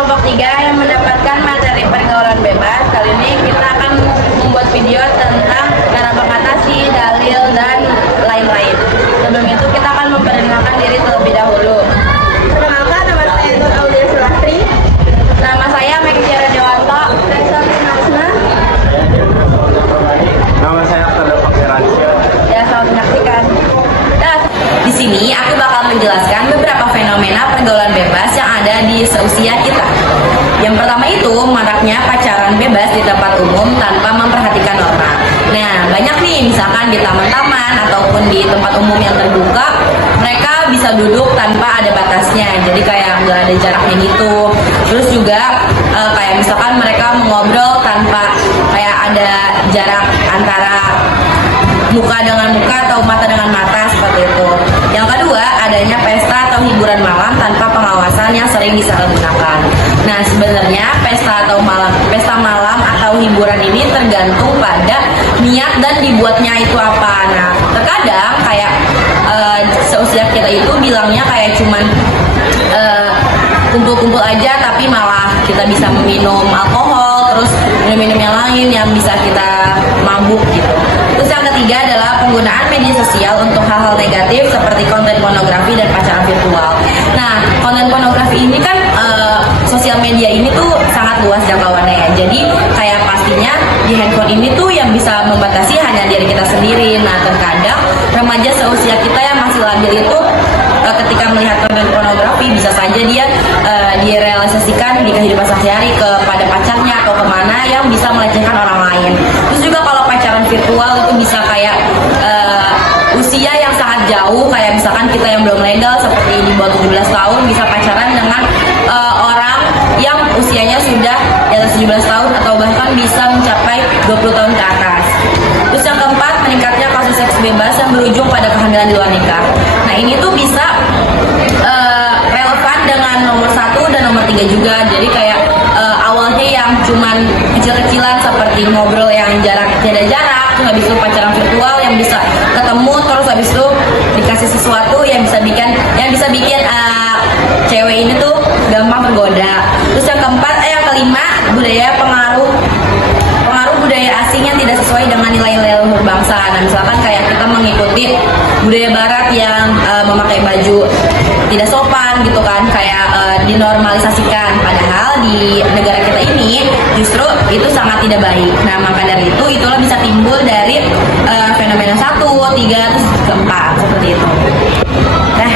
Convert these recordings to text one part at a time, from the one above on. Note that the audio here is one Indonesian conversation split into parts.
kelompok 3 yang mendapatkan materi pergaulan bebas. Kali ini kita akan membuat video tentang cara mengatasi dalil dan lain-lain. Sebelum itu kita akan memperkenalkan diri terlebih dahulu. Perkenalkan, nama saya Nur Aulia Sulastri. Nama saya Meki Ciara Dewanto. Nama saya Tanda Pakiransya. Ya, selamat menyaksikan. Di sini aku bakal menjelaskan beberapa fenomena pergaulan bebas yang ada di seusia kita. Yang pertama itu maraknya pacaran bebas di tempat umum tanpa memperhatikan norma. Nah, banyak nih misalkan di taman-taman ataupun di tempat umum yang terbuka, mereka bisa duduk tanpa ada batasnya. Jadi kayak nggak ada jaraknya gitu. Terus juga kayak misalkan mereka mengobrol tanpa kayak ada jarak antara muka dengan muka atau mata dengan mata seperti itu. Yang kedua, adanya pesta atau hiburan malam tanpa pengawasan yang sering disalahgunakan. Nah, sebenarnya pesta malam atau hiburan ini tergantung pada niat dan dibuatnya itu apa. Nah, terkadang kayak seusia kita itu bilangnya kayak cuman kumpul-kumpul aja, tapi malah kita bisa meminum alkohol, terus minum-minum yang lain yang bisa kita mabuk gitu. Terus yang ketiga adalah penggunaan media sosial untuk hal-hal negatif seperti konten pornografi dan pacaran virtual. Nah, konten pornografi ini kan sosial media ini tuh sangat luas jangkauannya ya. Jadi kayak pastinya di handphone ini tuh yang bisa membatasi hanya diri kita sendiri. Nah, terkadang remaja seusia kita yang masih labil itu ketika melihat konten pornografi bisa saja dia direalisasikan di kehidupan sehari-hari kepada pacarnya atau kemana yang bisa melecehkan orang lain. Terus juga kalau pacaran virtual itu bisa kayak usia yang sangat jauh, kayak misalkan kita yang belum legal seperti di bawah 17 tahun bisa pacaran dengan orang yang usianya sudah di atas 17 tahun atau bahkan bisa mencapai 20 tahun ke atas. Terus yang keempat, meningkatnya kasus seks bebas yang berujung pada kehamilan di luar nikah. Nah, ini tuh bisa relevan dengan nomor 1 dan nomor 3 juga. Jadi kayak awalnya yang cuman kecil-kecilan seperti ngobrol yang tidak jarak, terus habis itu pacaran virtual yang bisa ketemu, terus habis itu dikasih sesuatu yang bisa bikin cewek ini tuh gampang tergoda. Terus yang keempat, yang kelima, pengaruh budaya asing yang tidak sesuai dengan nilai-nilai luhur bangsa. Nah, misalkan kayak kita mengikuti budaya barat yang memakai baju tidak sopan gitu kan, kayak dinormalisasikan, padahal di negara kita ini justru itu sangat tidak baik. Nah, maka dari itu itulah bisa timbul dari fenomena 1, 3, terus keempat seperti itu. Nah,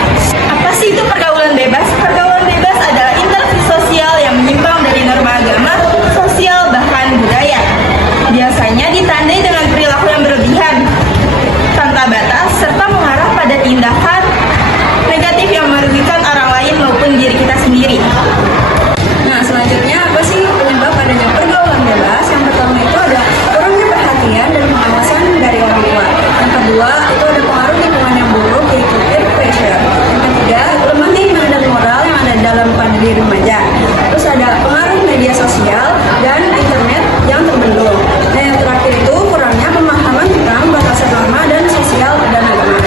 Apa sih itu pergaulan bebas? Pergaulan bebas adalah interaksi sosial yang menyimpang dari norma agama, sosial, bahkan budaya. Biasanya ditandai dengan perilaku yang berlebihan, tanpa batas, serta mengarah pada tindakan negatif yang merugikan orang lain maupun diri kita sendiri. Nah, selanjutnya apa sih penyebab adanya pergaulan bebas? Yang pertama itu ada kurangnya perhatian dan pengawasan dari orang tua. Yang kedua itu ada pengaruh lingkungan yang buruk yaitu peer pressure. Yang ketiga, lemahnya iman dan moral yang ada dalam pada diri remaja. Terus ada pengaruh media sosial dan internet yang terbelung. Dan yang terakhir itu kurangnya pemahaman tentang batasan norma dan sosial dan agama.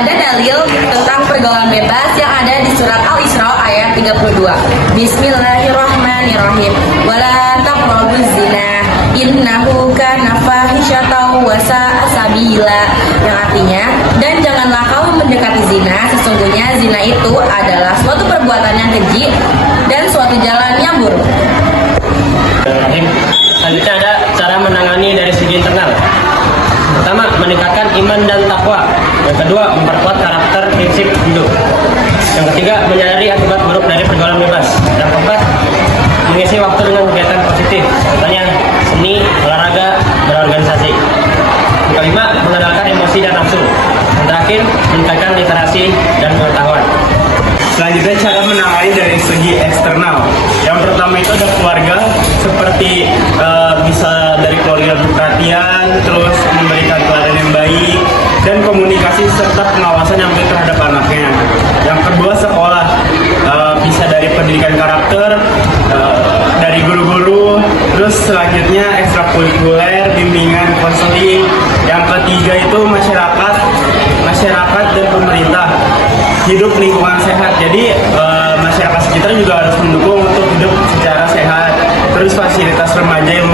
ada dalil tentang pergaulan bebas yang ada di surat Al-Isra ayat 32. Bismillahirrahmanirrahim. Wala taqrabuz zina innahu kana fahisyatan wa sa'a sabila. Yang artinya, dan janganlah kamu mendekati zina, sesungguhnya zina itu adalah suatu perbuatan yang keji dan suatu jalan yang buruk. Selanjutnya ada cara menangani dari segi internal. Pertama, meningkatkan iman dan takwa. Yang kedua, memperkuat karakter prinsip hidup. Yang ketiga, menyadari akibat buruk dari pergaulan bebas. Yang keempat, mengisi waktu dengan kegiatan positif, contohnya seni, olahraga, berorganisasi. Yang kelima, mengandalkan emosi dan nafsu. Yang terakhir, meningkatkan literasi dan pengetahuan. Selanjutnya cara menangani dari segi eksternal. Yang pertama itu ada keluarga, seperti bisa dari keluarga perhatian, terus memberikan teladan yang baik, dan komunikasi serta pengawasan yang baik terhadap anaknya. Yang kedua sekolah, bisa dari pendidikan karakter, dari guru-guru, terus selanjutnya ekstrakurikuler, bimbingan, konseling. Yang ketiga itu masyarakat dan pemerintah. Hidup lingkungan sehat. Jadi masyarakat sekitar juga harus mendukung remaja yang